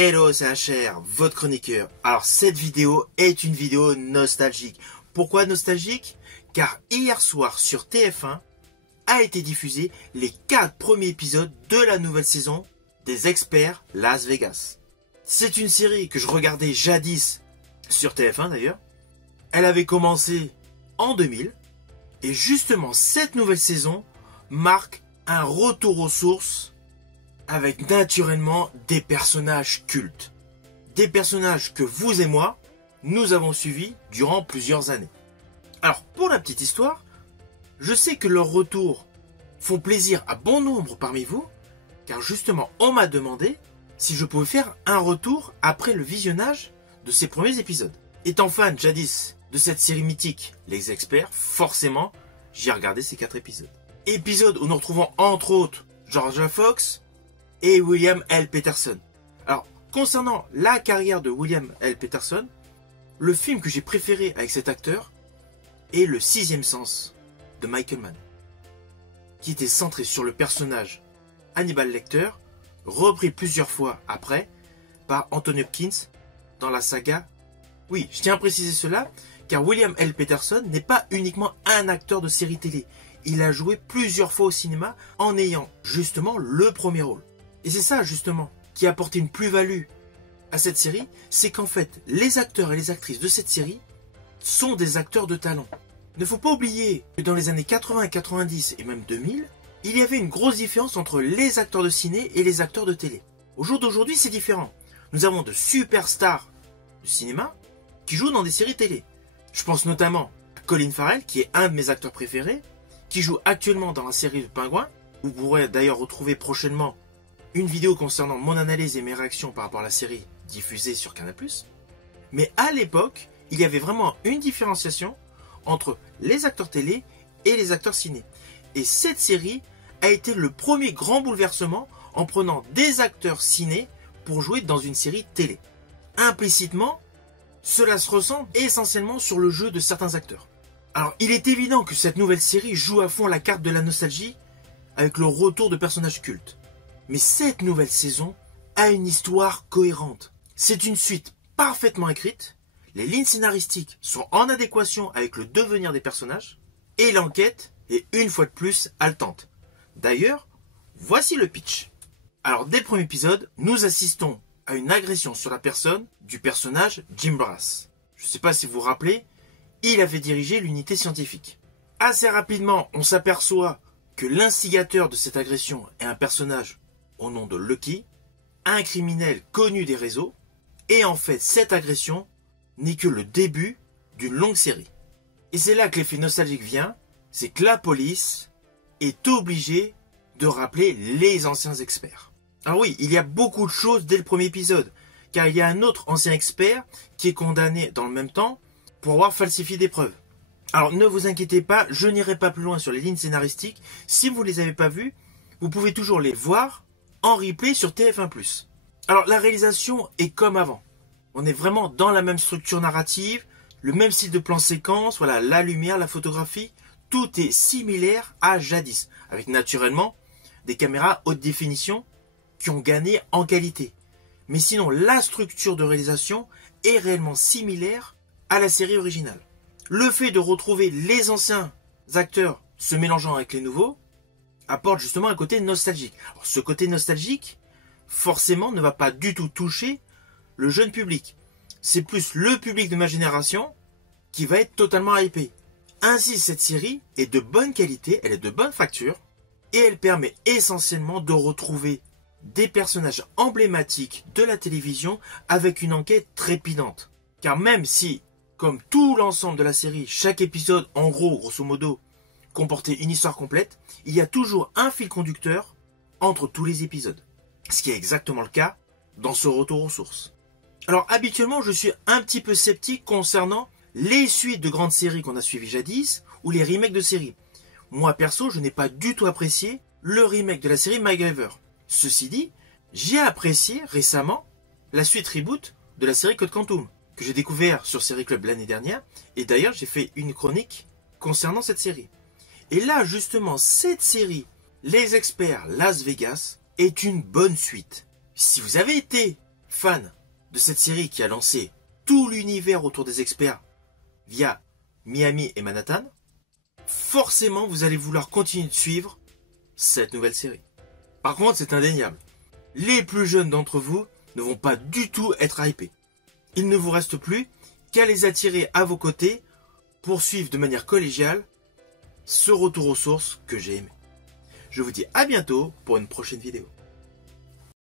Hello, c'est HR, votre chroniqueur. Alors cette vidéo est une vidéo nostalgique. Pourquoi nostalgique? Car hier soir sur TF1 a été diffusé les 4 premiers épisodes de la nouvelle saison des Experts Las Vegas. C'est une série que je regardais jadis sur TF1 d'ailleurs. Elle avait commencé en 2000 et justement cette nouvelle saison marque un retour aux sources avec naturellement des personnages cultes. Des personnages que vous et moi, nous avons suivis durant plusieurs années. Alors, pour la petite histoire, je sais que leurs retours font plaisir à bon nombre parmi vous, car justement, on m'a demandé si je pouvais faire un retour après le visionnage de ces premiers épisodes. Étant fan jadis de cette série mythique, Les Experts, forcément, j'ai regardé ces 4 épisodes. Épisodes où nous retrouvons entre autres Georgia Fox et William L. Peterson. Alors, concernant la carrière de William L. Peterson, le film que j'ai préféré avec cet acteur est Le Sixième Sens de Michael Mann, qui était centré sur le personnage Hannibal Lecter, repris plusieurs fois après par Anthony Hopkins dans la saga. Oui, je tiens à préciser cela, car William L. Peterson n'est pas uniquement un acteur de série télé. Il a joué plusieurs fois au cinéma en ayant justement le premier rôle. Et c'est ça justement qui a apporté une plus-value à cette série, c'est qu'en fait les acteurs et les actrices de cette série sont des acteurs de talent. Il ne faut pas oublier que dans les années 80 et 90 et même 2000, il y avait une grosse différence entre les acteurs de ciné et les acteurs de télé. Au jour d'aujourd'hui, c'est différent. Nous avons de superstars du cinéma qui jouent dans des séries télé. Je pense notamment à Colin Farrell, qui est un de mes acteurs préférés, qui joue actuellement dans la série Le Pingouin. Vous pourrez d'ailleurs retrouver prochainement une vidéo concernant mon analyse et mes réactions par rapport à la série diffusée sur Canal+. Mais à l'époque, il y avait vraiment une différenciation entre les acteurs télé et les acteurs ciné. Et cette série a été le premier grand bouleversement en prenant des acteurs ciné pour jouer dans une série télé. Implicitement, cela se ressent essentiellement sur le jeu de certains acteurs. Alors, il est évident que cette nouvelle série joue à fond la carte de la nostalgie avec le retour de personnages cultes. Mais cette nouvelle saison a une histoire cohérente. C'est une suite parfaitement écrite, les lignes scénaristiques sont en adéquation avec le devenir des personnages, et l'enquête est une fois de plus haletante. D'ailleurs, voici le pitch. Alors, dès le premier épisode, nous assistons à une agression sur la personne du personnage Jim Brass. Je ne sais pas si vous vous rappelez, il avait dirigé l'unité scientifique. Assez rapidement, on s'aperçoit que l'instigateur de cette agression est un personnage au nom de Lucky, un criminel connu des réseaux, et en fait cette agression n'est que le début d'une longue série. Et c'est là que l'effet nostalgique vient, c'est que la police est obligée de rappeler les anciens experts. Alors oui, il y a beaucoup de choses dès le premier épisode, car il y a un autre ancien expert qui est condamné dans le même temps pour avoir falsifié des preuves. Alors ne vous inquiétez pas, je n'irai pas plus loin sur les lignes scénaristiques, si vous ne les avez pas vues, vous pouvez toujours les voir en replay sur TF1+. Alors la réalisation est comme avant. On est vraiment dans la même structure narrative, le même style de plan séquence, voilà, la lumière, la photographie, tout est similaire à jadis, avec naturellement des caméras haute définition qui ont gagné en qualité. Mais sinon, la structure de réalisation est réellement similaire à la série originale. Le fait de retrouver les anciens acteurs se mélangeant avec les nouveaux apporte justement un côté nostalgique. Alors, ce côté nostalgique, forcément, ne va pas du tout toucher le jeune public. C'est plus le public de ma génération qui va être totalement hypé. Ainsi, cette série est de bonne qualité, elle est de bonne facture, et elle permet essentiellement de retrouver des personnages emblématiques de la télévision avec une enquête trépidante. Car même si, comme tout l'ensemble de la série, chaque épisode, en gros, grosso modo, comportait une histoire complète, il y a toujours un fil conducteur entre tous les épisodes. Ce qui est exactement le cas dans ce retour aux sources. Alors habituellement, je suis un petit peu sceptique concernant les suites de grandes séries qu'on a suivies jadis ou les remakes de séries. Moi perso, je n'ai pas du tout apprécié le remake de la série MacGyver. Ceci dit, j'ai apprécié récemment la suite reboot de la série Code Quantum, que j'ai découvert sur Série Club l'année dernière, et d'ailleurs j'ai fait une chronique concernant cette série. Et là justement, cette série, Les Experts Las Vegas, est une bonne suite. Si vous avez été fans de cette série qui a lancé tout l'univers autour des experts via Miami et Manhattan, forcément vous allez vouloir continuer de suivre cette nouvelle série. Par contre, c'est indéniable. Les plus jeunes d'entre vous ne vont pas du tout être hypés. Il ne vous reste plus qu'à les attirer à vos côtés pour suivre de manière collégiale ce retour aux sources que j'ai aimé. Je vous dis à bientôt pour une prochaine vidéo.